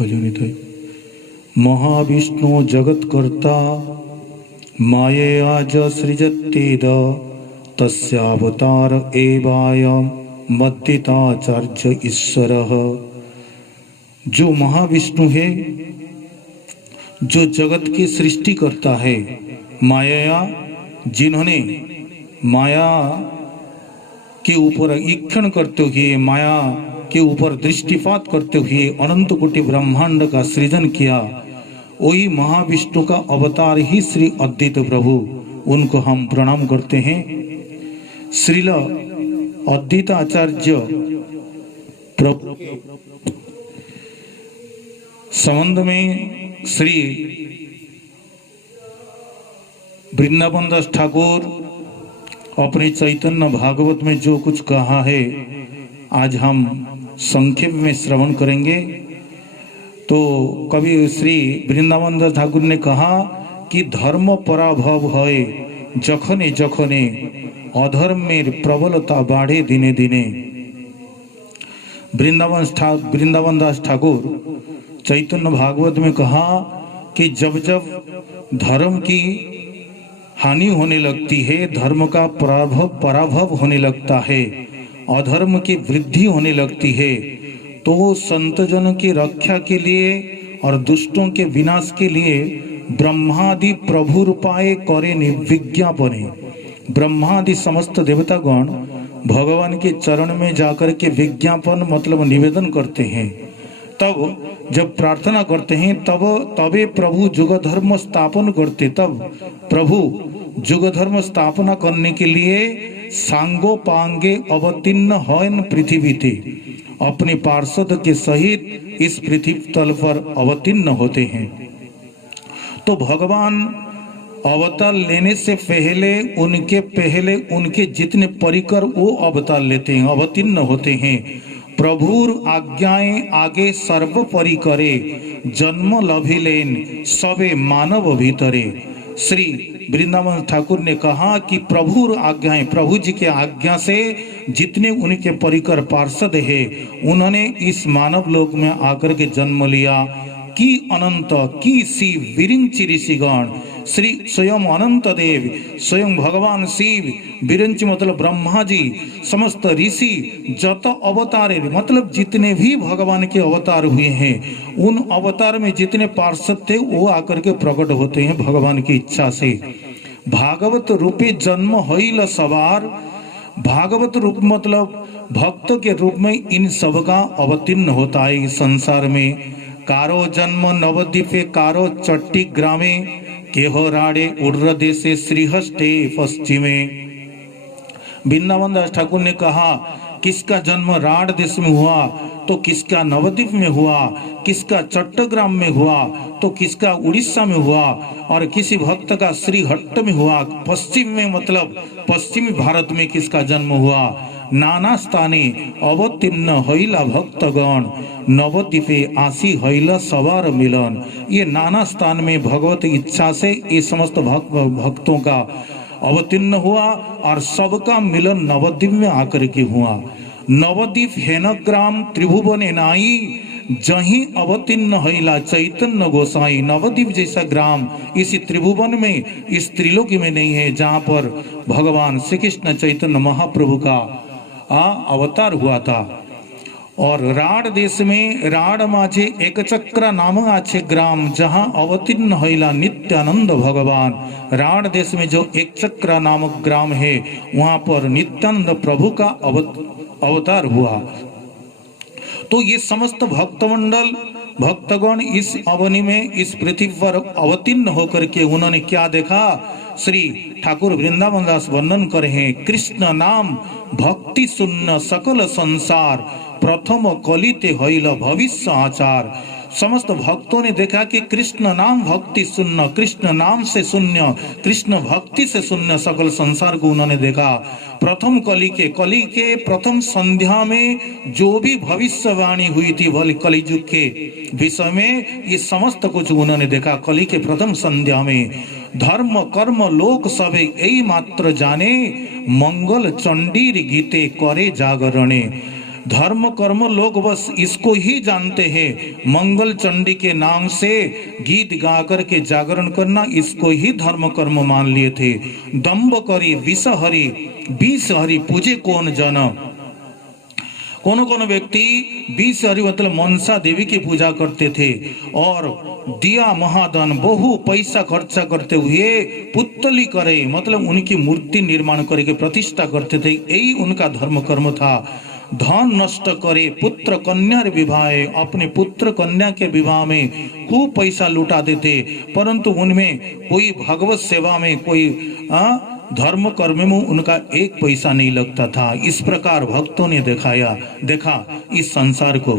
भजनिताई महाविष्णु जगत्कर्ता मायया च सृजत्येद तस्यावतार एवायं मद्दिताचार्य ईश्वरः। जो महाविष्णु है, जो जगत की सृष्टि करता है, माया, जिन्होंने माया के ऊपर ईक्षण करते हुए, माया के ऊपर दृष्टिपात करते हुए अनंत कोटि ब्रह्मांड का सृजन किया, वही महाविष्णु का अवतार ही श्री अद्वैत प्रभु। उनको हम प्रणाम करते हैं। श्रील अद्वैत आचार्य प्रभु संबंध में श्री वृंदावन दास ठाकुर अपने चैतन्य भागवत में जो कुछ कहा है, आज हम संक्षेप में श्रवण करेंगे। तो कवि श्री वृंदावन दास ठाकुर ने कहा कि धर्म पराभव है जखने जखने अधर्मेर प्रबलता बाढ़े दिने दिने। वृंदावन दास ठाकुर चैतन्य भागवत में कहा कि जब जब धर्म की हानि होने लगती है, धर्म का पराभव होने लगता है, अधर्म की वृद्धि होने लगती है, तो संतजन की रक्षा के लिए और दुष्टों के विनाश के लिए ब्रह्मादि प्रभु रूपाए करे विज्ञापने। ब्रह्मादि समस्त देवतागण भगवान के चरण में जाकर के विज्ञापन मतलब निवेदन करते हैं। तब जब प्रार्थना करते हैं तबे प्रभु जुग धर्म स्थापन करते। तब प्रभु जुग धर्म स्थापना करने के लिए सांगो पांगे अवतीर्ण हैं पृथ्वी थे, अपने पार्षद के सहित इस पृथ्वी तल पर अवतीर्ण होते हैं। तो भगवान अवतार लेने से पहले उनके जितने परिकर वो अवतार लेते हैं, अवतीर्ण होते हैं। प्रभुर आज्ञाएं आगे सर्व परिकरे, जन्म लभिलेन सबे मानव भीतरे। श्री वृंदावन ठाकुर ने कहा कि प्रभुर आज्ञाएं, प्रभु जी के आज्ञा से जितने उनके परिकर पार्षद है, उन्होंने इस मानव लोक में आकर के जन्म लिया। की अनंत की सी विरिंचि ऋषिगण, श्री स्वयं अनंत देव, स्वयं भगवान शिव, विरिंचि मतलब ब्रह्मा जी, समस्त ऋषि जत अवतार मतलब जितने भी भगवान के अवतार हुए हैं, उन अवतार में जितने पार्षद थे वो आकर के प्रकट होते हैं भगवान की इच्छा से। भागवत रूपे जन्म होइल सवार, भागवत रूप मतलब भक्त के रूप में इन सब का अवतीर्ण होता है इस संसार में। कारो जन्म नवद्वीपे कारो चट्टी ग्रामे, केहो राडे उड्र देशे श्रीहस्ते पश्चिमे। वृंदावन दास ठाकुर ने कहा किसका जन्म राड देश में हुआ तो किसका नवद्वीप में हुआ, किसका चट्टग्राम में हुआ तो किसका उड़ीसा में हुआ, और किसी भक्त का श्रीहट्ट में हुआ, पश्चिम में मतलब पश्चिमी भारत में किसका जन्म हुआ। नाना स्थाने अवतीर्ण हईला भक्तगण, नवद्वीपे आसी हईला सवार मिलन। ये नाना स्थान में भगवत इच्छा से ये समस्त भक्तों का अवतीर्ण हुआ और सबका मिलन नवद्वीप में आकर के हुआ। नवद्वीप हेनग्राम त्रिभुवन नाई, जहीं अवतीर्ण हईला चैतन्य गोसाई। नवद्वीप जैसा ग्राम इसी त्रिभुवन में, इस त्रिलोकी में नहीं है, जहाँ पर भगवान श्री कृष्ण चैतन्य महाप्रभु का अवतार हुआ था। और राड देश में राड माझे एक चक्र नाम आछे ग्राम, जहां अवतीर्ण हईला नित्यानंद भगवान। राड देश में जो एक चक्र नामक ग्राम है, वहां पर नित्यानंद प्रभु का अवतार हुआ। तो ये समस्त भक्तमंडल भक्तगण इस अवनि में, इस पृथ्वी पर अवतीर्ण होकर के उन्होंने क्या देखा, श्री ठाकुर वृंदावन दास वर्णन करे हैं। कृष्ण नाम भक्ति सुन्न सकल संसार, प्रथम कलिते हईल भविष्य आचार। समस्त भक्तों ने देखा कि कृष्ण नाम भक्ति शून्य, कृष्ण नाम से शून्य, कृष्ण भक्ति से शून्य सकल संसार को उन्होंने देखा। प्रथम कली के प्रथम संध्या में जो भी भविष्यवाणी हुई थी कलियुग के विषय में, ये समस्त कुछ उन्होंने देखा कली के प्रथम संध्या में। धर्म कर्म लोक सबे यही मात्र जाने, मंगल चंडीर गीते करे जागरणे। धर्म कर्म लोग बस इसको ही जानते हैं। मंगल चंडी के नाम से गीत गाकर के जागरण करना, इसको ही धर्म कर्म मान लिए थे। दम्भ करी विष हरि पूजे कौन जन। कौन व्यक्ति विष हरि मतलब मनसा देवी की पूजा करते थे और दिया महाधन बहु पैसा खर्चा करते हुए पुतली करे मतलब उनकी मूर्ति निर्माण करके प्रतिष्ठा करते थे। यही उनका धर्म कर्म था। धन नष्ट करे पुत्र कन्या विवाह, अपने पुत्र कन्या के विवाह में खूब पैसा लुटा देते, परंतु उनमें कोई भगवत सेवा में कोई धर्म कर्म में उनका एक पैसा नहीं लगता था। इस प्रकार भक्तों ने देखा इस संसार को।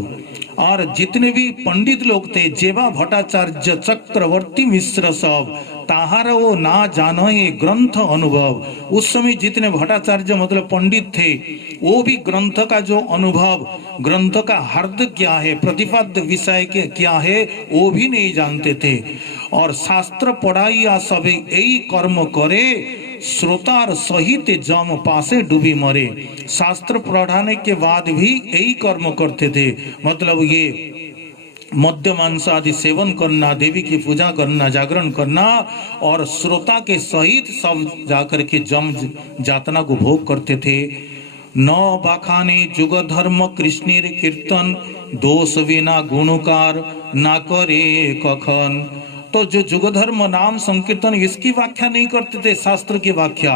और जितने भी पंडित लोग थे, जेवा भट्टाचार्य चक्रवर्ती मिश्र सब ताहार वो ना जानो ये ग्रंथ अनुभव। उस समय जितने भट्टाचार्य मतलब पंडित थे, वो भी ग्रंथ का जो अनुभव, ग्रंथ का अर्थ क्या है, प्रतिपाद्य विषय के क्या है, वो भी नहीं जानते थे। और शास्त्र पढ़ाई या सभी यही कर्म करे, श्रोतार सहित जम पासे डूबी मरे। शास्त्र पढ़ाने के बाद भी यही कर्म करते थे, मतलब ये मद्य मांस आदि सेवन करना, देवी की पूजा करना, जागरण करना और श्रोता के सहित सब जाकर के जम जातना को भोग करते थे। न बाखाने जुग धर्म कृष्णेर कीर्तन, दोष विना गुणकार ना करे कखन। तो जो जुग धर्म नाम संकीर्तन इसकी व्याख्या नहीं करते थे, शास्त्र की व्याख्या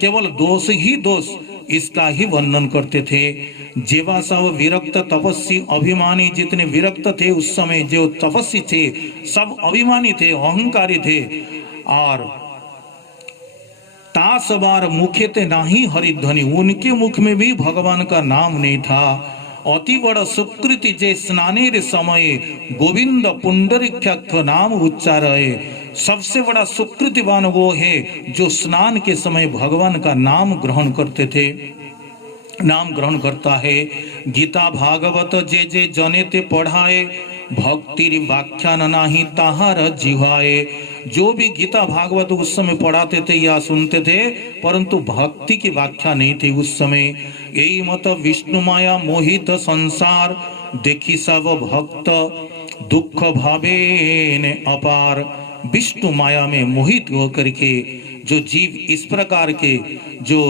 केवल दोष ही दोष इसका ही वर्णन करते थे। जेवा सब विरक्त तपस्वी अभिमानी, जितने विरक्त थे उस समय जो तपस्वी थे सब अभिमानी थे, अहंकारी थे। और तास बार मुखे ते नाही हरिध्वनि, उनके मुख में भी भगवान का नाम नहीं था। अति बड़ा सुकृति जे स्नानेर समय गोविंद पुंडरीकाक्ष नाम उच्चारय। सबसे बड़ा सुकृतिवान वो है जो स्नान के समय भगवान का नाम ग्रहण करते थे, नाम ग्रहण करता है। गीता भागवत जे जे जने ते पढ़ाए, भक्ति व्याख्यान नाही ताहार जिहाए। जो भी गीता भागवत उस समय पढ़ाते थे या सुनते थे, परंतु भक्ति की व्याख्या नहीं थी उस समय। यही मत विष्णु माया मोहित संसार, देखी सब भक्त दुख भावे ने अपार। विष्णु माया में मोहित होकर के जो जीव इस प्रकार के जो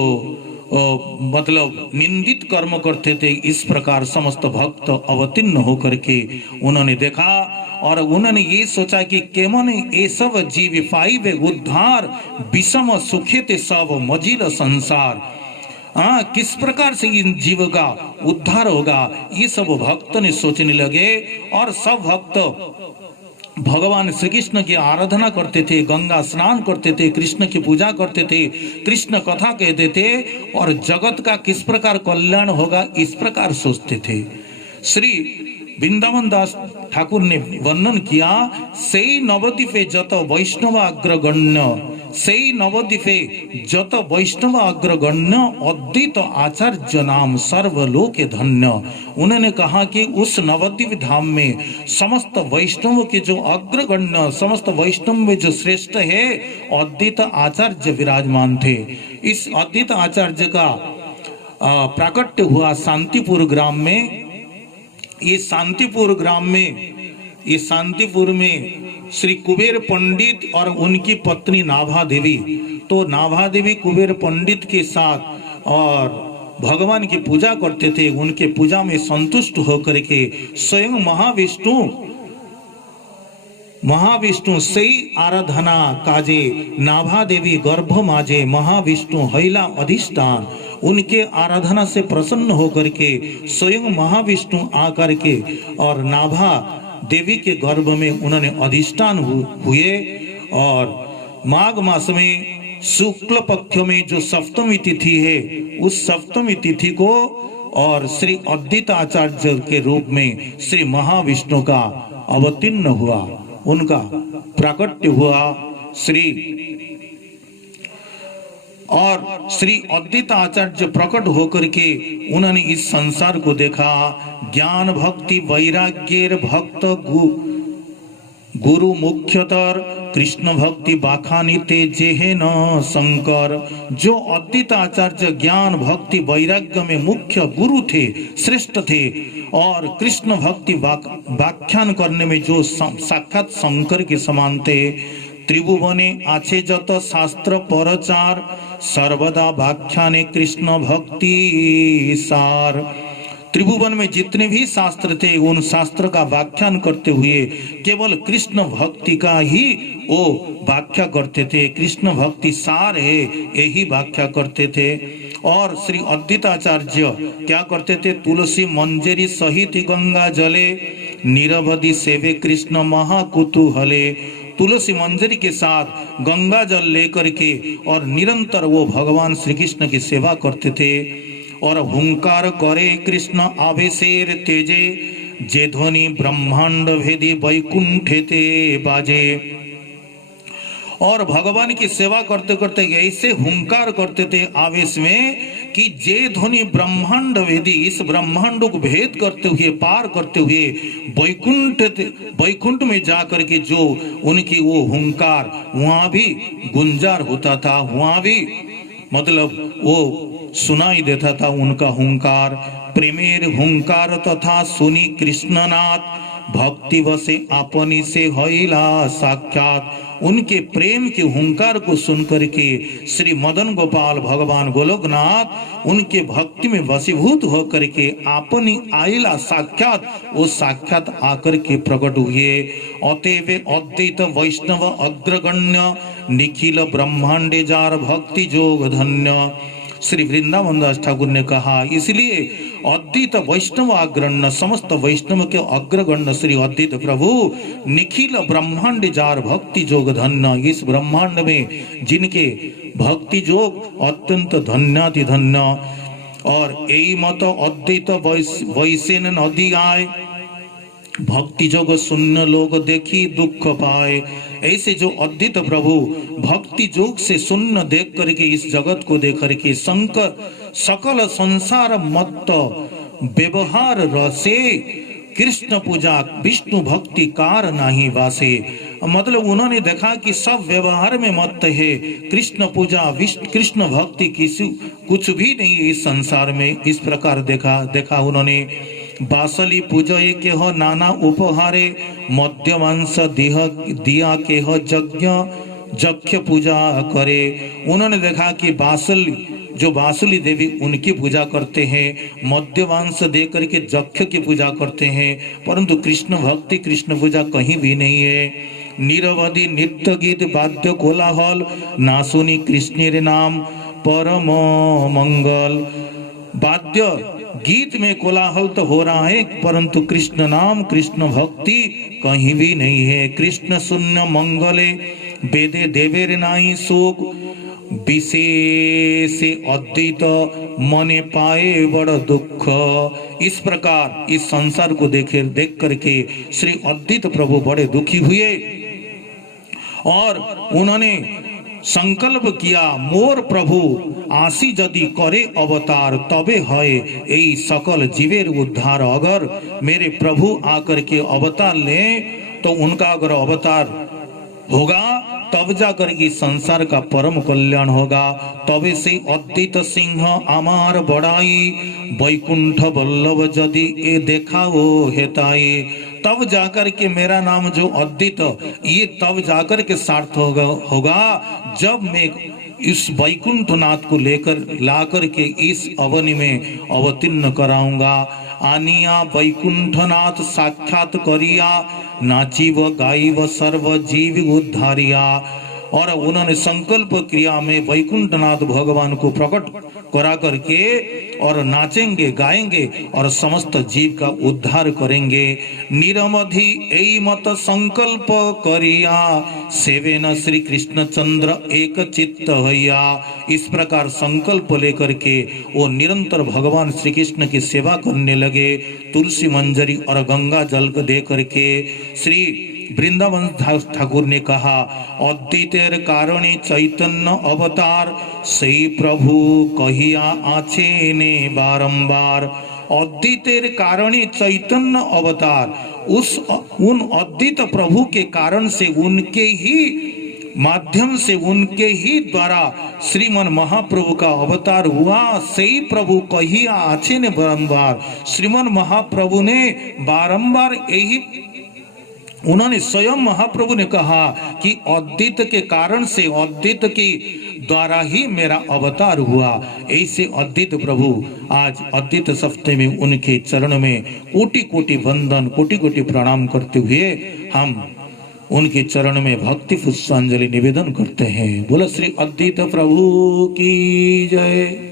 मतलब निंदित कर्म करते थे, इस प्रकार समस्त भक्त अवतीर्ण होकर के उन्होंने देखा और उन्होंने ये सोचा कि केमन ये सब जीव पाइबे उद्धार, विषम सुखे ते सब मजिल संसार। किस प्रकार से इन जीव का उद्धार होगा, ये सब भक्त ने सोचने लगे। और सब भक्त भगवान श्री कृष्ण की आराधना करते थे, गंगा स्नान करते थे, कृष्ण की पूजा करते थे, कृष्ण कथा कहते थे और जगत का किस प्रकार कल्याण होगा इस प्रकार सोचते थे। श्री वृंदावन दास ठाकुर ने वर्णन किया, सेई नवद्वीपे जत वैष्णव अग्रगण्य, सेई नवद्वीपे जत वैष्णव अग्रगण्य, अद्वैत आचार्य नाम सर्वलोके धन्य। उन्होंने कहा कि उस नवद्वीप धाम में समस्त वैष्णव के जो अग्रगण्य, समस्त वैष्णव में जो श्रेष्ठ है, अद्वैत आचार्य विराजमान थे। इस अद्वैत आचार्य का प्राकट्य हुआ शांतिपुर ग्राम में। ये शांतिपुर में श्री कुबेर पंडित और उनकी पत्नी नाभा देवी, तो नाभा देवी कुबेर पंडित के साथ और भगवान की पूजा करते थे। उनके पूजा में संतुष्ट होकर के स्वयं महाविष्णु से आराधना काजे, नाभा देवी गर्भ माजे, महाविष्णु हैला अधिष्ठान। उनके आराधना से प्रसन्न होकर के स्वयं महाविष्णु आकर के और नाभा देवी के गर्भ में उन्होंने अधिष्ठान हुए। और माघ मास में शुक्ल पक्ष में जो सप्तमी तिथि है, उस सप्तमी तिथि को और श्री अद्वैत आचार्य के रूप में श्री महाविष्णु का अवतीर्ण हुआ, उनका प्राकट्य हुआ। श्री अद्वैत आचार्य प्रकट होकर के उन्होंने इस संसार को देखा। ज्ञान भक्ति वैराग्येर भक्त गुरु मुख्यतर कृष्ण भक्ति बाखानिते जेहे न शंकर। जो अद्वैत आचार्य ज्ञान भक्ति वैराग्य में मुख्य गुरु थे, श्रेष्ठ थे, और कृष्ण भक्ति व्याख्यान करने में जो साक्षात शंकर के समान थे। त्रिभुवने आछे जत शास्त्र परचार, सर्वदा व्याख्याने कृष्ण भक्ति सार। त्रिभुवन में जितने भी शास्त्र थे उन शास्त्र का व्याख्यान करते हुए केवल कृष्ण भक्ति का ही वो व्याख्या करते थे। कृष्ण भक्ति सार है यही व्याख्या करते थे। और श्री अद्वैताचार्य क्या करते थे? तुलसी मंजरी सहित गंगा जले, निरवधि सेवे कृष्ण महाकुतूहले। तुलसी मंजरी के साथ गंगा जल लेकर के और निरंतर वो भगवान श्री कृष्ण की सेवा करते थे। और हुंकार करे कृष्ण आवेशेर तेजे, जे ध्वनि ब्रह्मांड भेदी वैकुंठे ते बाजे। और भगवान की सेवा करते करते ऐसे हुंकार करते थे आवेश में कि जे ध्वनि ब्रह्मांड भेदी, इस ब्रह्मांड को भेद करते हुए पार करते हुए वैकुंठ में जाकर के जो उनकी वो हुंकार वहां भी गुंजार होता था, वहां भी मतलब वो सुनाई देता था उनका हुंकार। प्रेमेर हुंकार तथा सुनी कृष्णनाथ, भक्ति वसे अपनी से हईला साक्षात। उनके प्रेम के हुंकार को सुनकर के श्री मदन गोपाल भगवान गोलोकनाथ उनके भक्ति में वशीभूत होकर के अपनी आइला साक्षात, वो साक्षात आकर के प्रकट हुए। अतएव अद्वैत वैष्णव अग्रगण्य, निखिल ब्रह्मांडे जार भक्ति जोग धन्य। श्री वृंदावन दास ठाकुर ने कहा, इसलिए अद्वैत वैष्णव अग्रण्य, समस्त वैष्णव के अग्रगण्य श्री अद्वैत प्रभु निखिल ब्रह्मांड जार भक्ति जोग धन्य। इस ब्रह्मांड में जिनके भक्ति जोग अत्यंत धन्याति धन्य। और यही मत अद्वैत वैसेन नदी आए, भक्ति जोग शून्य लोग देखी दुख पाए। ऐसे जो अद्वैत प्रभु भक्ति जोग से शून्य देख करके इस जगत को देख करके शंकर सकल संसार मत व्यवहार रसे, कृष्ण पूजा विष्णु भक्ति कार नहीं वासे। मतलब उन्होंने देखा कि सब व्यवहार में मत है, कृष्ण पूजा कृष्ण भक्ति किसी कुछ भी नहीं इस संसार में। इस प्रकार देखा उन्होंने। बासली पूजय के हो नाना उपहारे, मध्यमांस दिया के हो यज्ञ पूजा करे। उन्होंने देखा कि बासुली देवी उनकी पूजा करते हैं, मध्यमांस दे करके यज्ञ की पूजा करते हैं, परंतु कृष्ण भक्ति कृष्ण पूजा कहीं भी नहीं है। निरवधि नृत्य गीत वाद्य कोलाहल, ना सुनी कृष्ण नाम परम मंगल। वाद्य गीत में कोलाहल तो हो रहा है, परंतु कृष्ण नाम कृष्ण भक्ति कहीं भी नहीं है। कृष्ण शून्य मंगले, वेदे देवेर नाई शोक, विशेष अद्वैत मने पाए बड़ दुख। इस प्रकार इस संसार को देख करके श्री अद्वैत प्रभु बड़े दुखी हुए और उन्होंने संकल्प किया, मोर प्रभु आसी यदि करे अवतार, तबे है यही सकल जीवेर उद्धार। अगर मेरे प्रभु आकर के अवतार ले तो उनका अगर अवतार होगा तब जाकर इस संसार का परम कल्याण होगा। तबे से अद्वैत सिंह आमार बड़ाई, वैकुंठ वल्लभ यदि ए देखाओ हेताई। तब जाकर के मेरा नाम जो अद्वैत ये तब जाकर के सार्थ होगा जब मैं इस वैकुंठ नाथ को लेकर लाकर के इस अवनि में अवतीर्ण कराऊंगा। आनिया वैकुंठनाथ साक्षात करिया, नाचिव गाइव सर्व जीव उद्धारिया। और उन्होंने संकल्प क्रिया में वैकुंठनाथ भगवान को प्रकट करा करके और नाचेंगे गाएंगे और समस्त जीव का उद्धार करेंगे। निरमधि एई मत संकल्प करिया, सेवेन श्री कृष्ण चंद्र एक चित्त हइया। इस प्रकार संकल्प लेकर के वो निरंतर भगवान श्री कृष्ण की सेवा करने लगे। तुलसी मंजरी और गंगा जल दे करके श्री वृंदावन ठाकुर ने कहा, अद्वैतेर कारणे चैतन्य अवतार, सही प्रभु कहिया आछे ने बारंबार। अद्वैतेर कारणे चैतन्य अवतार, उस उन अद्वित प्रभु के कारण से, उनके ही माध्यम से, उनके ही द्वारा श्रीमन महाप्रभु का अवतार हुआ। सही प्रभु कहिया आछे ने बारंबार, श्रीमन महाप्रभु ने बारंबार यही, उन्होंने स्वयं महाप्रभु ने कहा कि अद्वित के कारण से, अद्वित के द्वारा ही मेरा अवतार हुआ। ऐसे अद्वित प्रभु आज अद्वित सप्ताह में उनके चरण में कोटि कोटि वंदन, कोटि कोटि प्रणाम करते हुए हम उनके चरण में भक्ति पुष्पांजलि निवेदन करते हैं। बोलो श्री अद्वित प्रभु की जय।